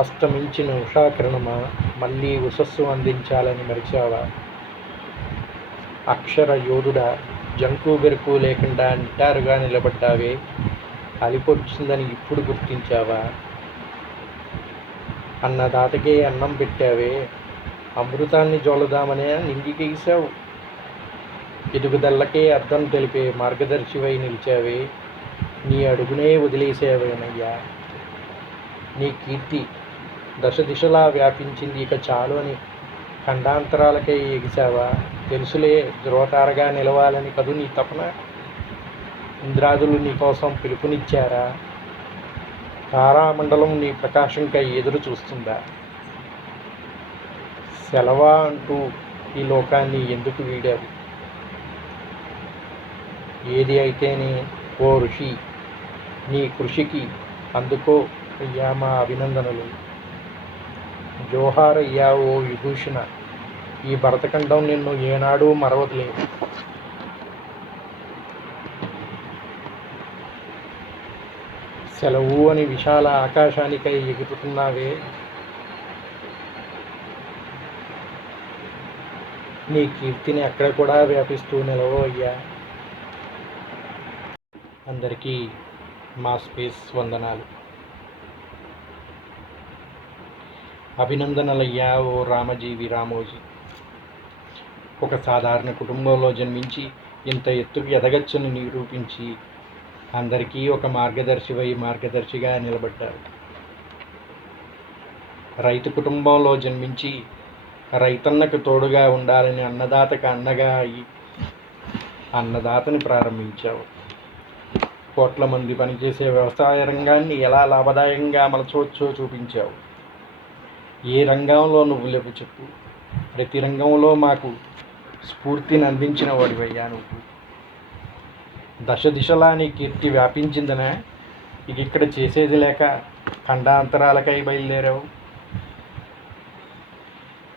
అస్తమించిన ఉషాకిరణమా, మళ్ళీ ఉషస్సు అందించాలని మరిచావా? అక్షర యోధుడా, జంకు బెరుకు లేకుండా నిటారుగా నిలబడ్డావే, అలిపొచ్చిందని ఇప్పుడు గుర్తించావా? అన్నదాతకే అన్నం పెట్టావే, అమృతాన్ని జోలదామనే నింగికేశావు. ఎదుగుదలకే అర్థం తెలిపే మార్గదర్శివై నిలిచావే, నీ అడుగునే వదిలేసావేనయ్యా. నీ కీర్తి దశ దిశలా వ్యాపించింది, ఇక చాలు అని ఖండాంతరాలకై ఎగిసావా? తెలుసులే, ధ్రువతారగా నిలవాలని కదూ నీ తపన. ఇంద్రాదులు నీకోసం పిలుపునిచ్చారా? తారామండలం నీ ప్రకాశంకై ఎదురు చూస్తుందా? సెలవా అంటూ ఈ లోకాన్ని ఎందుకు వీడావు? ఏది అయితేనే ఓ ఋషి, నీ కృషికి అందుకో అయ్యా మా అభినందనలు. జోహార్ అయ్యా ఓ విభూషణ, ఈ భరతఖండం నిన్ను ఏనాడూ మరవదులేదు. సెలవు అని విశాల ఆకాశానికై ఎగురుతున్నావే, నీ కీర్తిని అక్కడ కూడా వ్యాపిస్తూ నిలవు అయ్యా. అందరికీ మా స్పేస్ వందనాలు. అభినందనలయ్యా ఓ రామజీవి రామోజీ. ఒక సాధారణ కుటుంబంలో జన్మించి ఇంత ఎత్తుకు ఎదగచ్చని నిరూపించి అందరికీ ఒక మార్గదర్శిగా నిలబడ్డారు. రైతు కుటుంబంలో జన్మించి రైతన్నకు తోడుగా ఉండాలని అన్నదాతకు అండగా అయి అన్నదాతని ప్రారంభించావు. కోట్ల మంది పనిచేసే వ్యవసాయ రంగాన్ని ఎలా లాభదాయకంగా మలచవచ్చో చూపించావు. ఏ రంగంలో నువ్వు లేవు చెప్పు, ప్రతి రంగంలో మాకు స్ఫూర్తిని అందించిన వాడివయ్యా నువ్వు. దశ దిశలా నీ కీర్తి వ్యాపించిందనే ఇక ఇక్కడ చేసేది లేక ఖండాంతరాలకై బయలుదేరావు.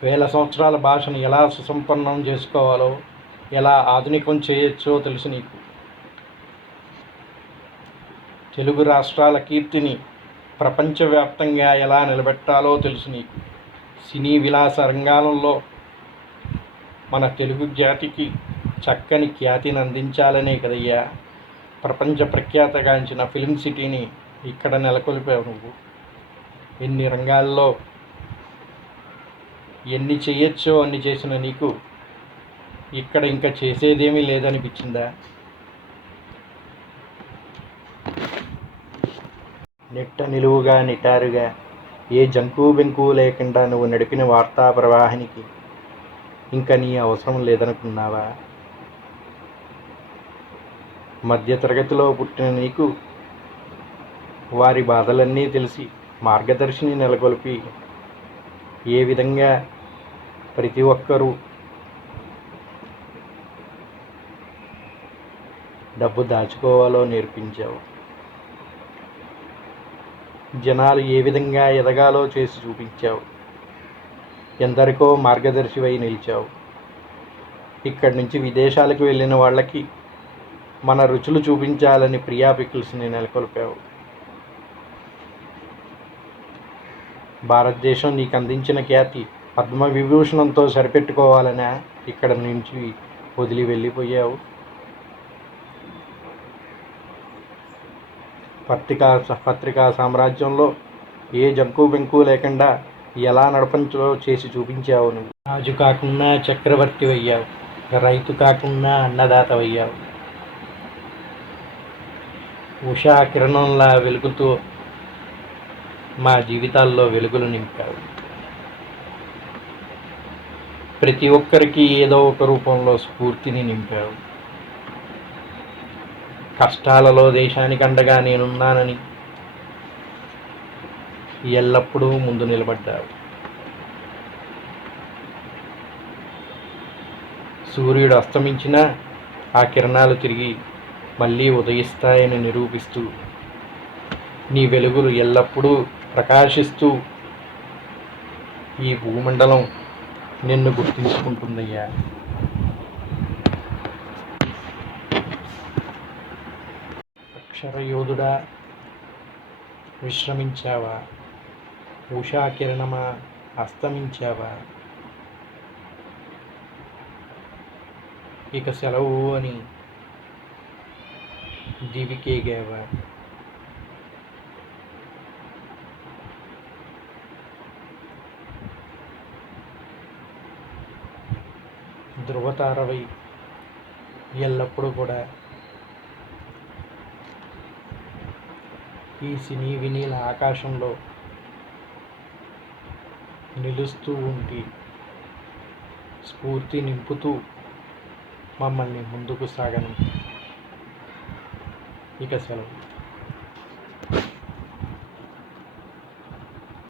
వేల సంవత్సరాల భాషను ఎలా సుసంపన్నం చేసుకోవాలో, ఎలా ఆధునికం చేయొచ్చో తెలుసు నీకు. తెలుగు రాష్ట్రాల కీర్తిని ప్రపంచవ్యాప్తంగా ఎలా నిలబెట్టాలో తెలుసు నీకు. సినీ విలాస రంగాలలో మన తెలుగు జాతికి చక్కని ఖ్యాతిని అందించాలనే కదయ్యా ప్రపంచ ప్రఖ్యాతగాంచిన ఫిల్మ్ సిటీని ఇక్కడ నెలకొల్పావు నువ్వు. ఎన్ని రంగాల్లో ఎన్ని చేయొచ్చో అన్ని చేసిన నీకు ఇక్కడ ఇంకా చేసేదేమీ లేదనిపించిందా? నిట్ట నిలువుగా నిటారుగా ఏ జంకు బెంకు లేకుండా నువ్వు నడిపిన వార్తా ప్రవాహానికి ఇంకా నీ అవసరం లేదనుకున్నావా? మధ్యతరగతిలో పుట్టిన నీకు వారి బాధలన్నీ తెలిసి మార్గదర్శిని నెలకొల్పి ఏ విధంగా ప్రతి ఒక్కరూ డబ్బు దాచుకోవాలో నేర్పించావు. జనాలు ఏ విధంగా ఎదగాలో చేసి చూపించావు. ఎందరికో మార్గదర్శివై నిలిచావు. ఇక్కడి నుంచి విదేశాలకు వెళ్ళిన వాళ్ళకి మన రుచులు చూపించాలని ప్రియా పికిల్స్ని నెలకొల్పావు. భారతదేశం నీకు అందించిన ఖ్యాతి పద్మవిభూషణంతో సరిపెట్టుకోవాలనే ఇక్కడ నుంచి వదిలి వెళ్ళిపోయావు. పత్రికా సామ్రాజ్యంలో ఏ జంకు బెంకు లేకుండా ఎలా నడపంచో చేసి చూపించావు నువ్వు. రాజు కాకుండా చక్రవర్తి అయ్యావు, రైతు కాకుండా అన్నదాతవయ్యావు. ఉషా కిరణంలా వెలుగుతూ మా జీవితాల్లో వెలుగులు నింపావు. ప్రతి ఒక్కరికి ఏదో ఒక రూపంలో స్ఫూర్తిని నింపావు. కష్టాలలో దేశానికి అండగా నేనున్నానని ఎల్లప్పుడూ ముందు నిలబడ్డావు. సూర్యుడు అస్తమించినా ఆ కిరణాలు తిరిగి మళ్ళీ ఉదయిస్తాయని నిరూపిస్తూ నీ వెలుగులు ఎల్లప్పుడూ ప్రకాశిస్తూ ఈ భూమండలం నిన్ను గుర్తించుకుంటుందయ్యా. అక్షరయోధుడా, విశ్రమించావా? ఉషా కిరణమా అస్తమించావా, ఇక సెలవు అని దివికేగావా. ధృవతారవై ఎల్లప్పుడూ కూడా ఈ సినీ వినీల ఆకాశంలో నిలుస్తూ ఉండి స్ఫూర్తి నింపుతూ మమ్మల్ని ముందుకు సాగను. ఇక సెలవు.